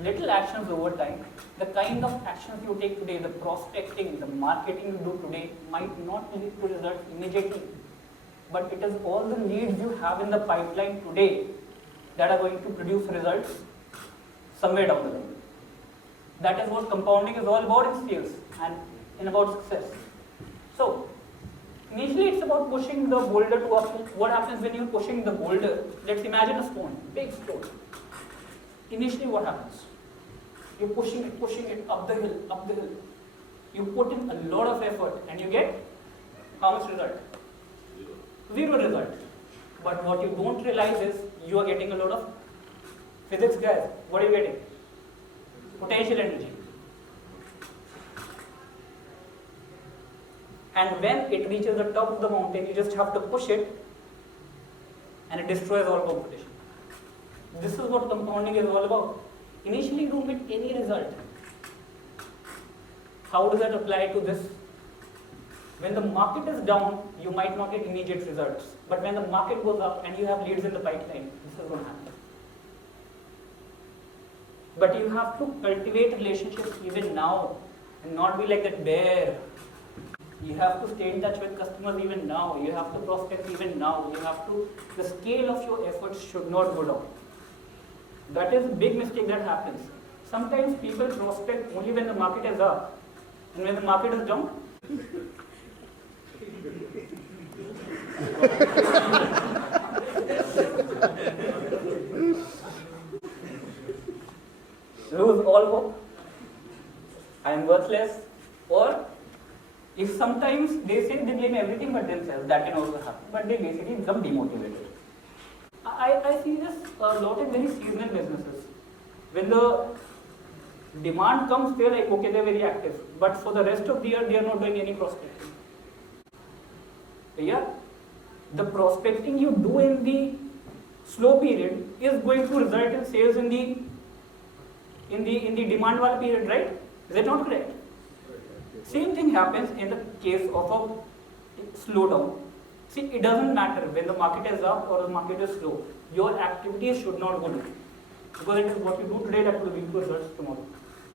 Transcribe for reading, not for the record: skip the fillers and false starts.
little actions over time, the kind of actions you take today, the prospecting, the marketing you do today might not lead to results immediately, but it is all the leads you have in the pipeline today that are going to produce results somewhere down the line. That is what compounding is all about in sales and in about success. So, initially it's about pushing the boulder to uphill. What happens when you're pushing the boulder? Let's imagine a stone, big stone. Initially what happens? You're pushing it up the hill, up the hill. You put in a lot of effort and you get how much result? Zero result. But what you don't realize is you are getting a lot of physics guys. What are you getting? Potential energy. And when it reaches the top of the mountain, you just have to push it and it destroys all competition. This is what compounding is all about. Initially, you don't get any result. How does that apply to this? When the market is down, you might not get immediate results. But when the market goes up and you have leads in the pipeline, this is going to happen. But you have to cultivate relationships even now and not be like that bear. You have to stay in touch with customers even now. You have to prospect even now. The scale of your efforts should not go down. That is a big mistake that happens. Sometimes people prospect only when the market is up. And when the market is down, lose all hope. I am worthless. Or if sometimes they say they blame everything but themselves, that can also happen. But they basically become demotivated. I see this a lot in very seasonal businesses. When the demand comes, they're like, okay, they're very active. But for the rest of the year, they are not doing any prospecting. Yeah, the prospecting you do in the slow period is going to result in sales in the demand wala period, right? Is that not correct? Same thing happens in the case of a slowdown. See, it doesn't matter when the market is up or the market is slow. Your activities should not go down. Because it is what you do today that will lead to results tomorrow.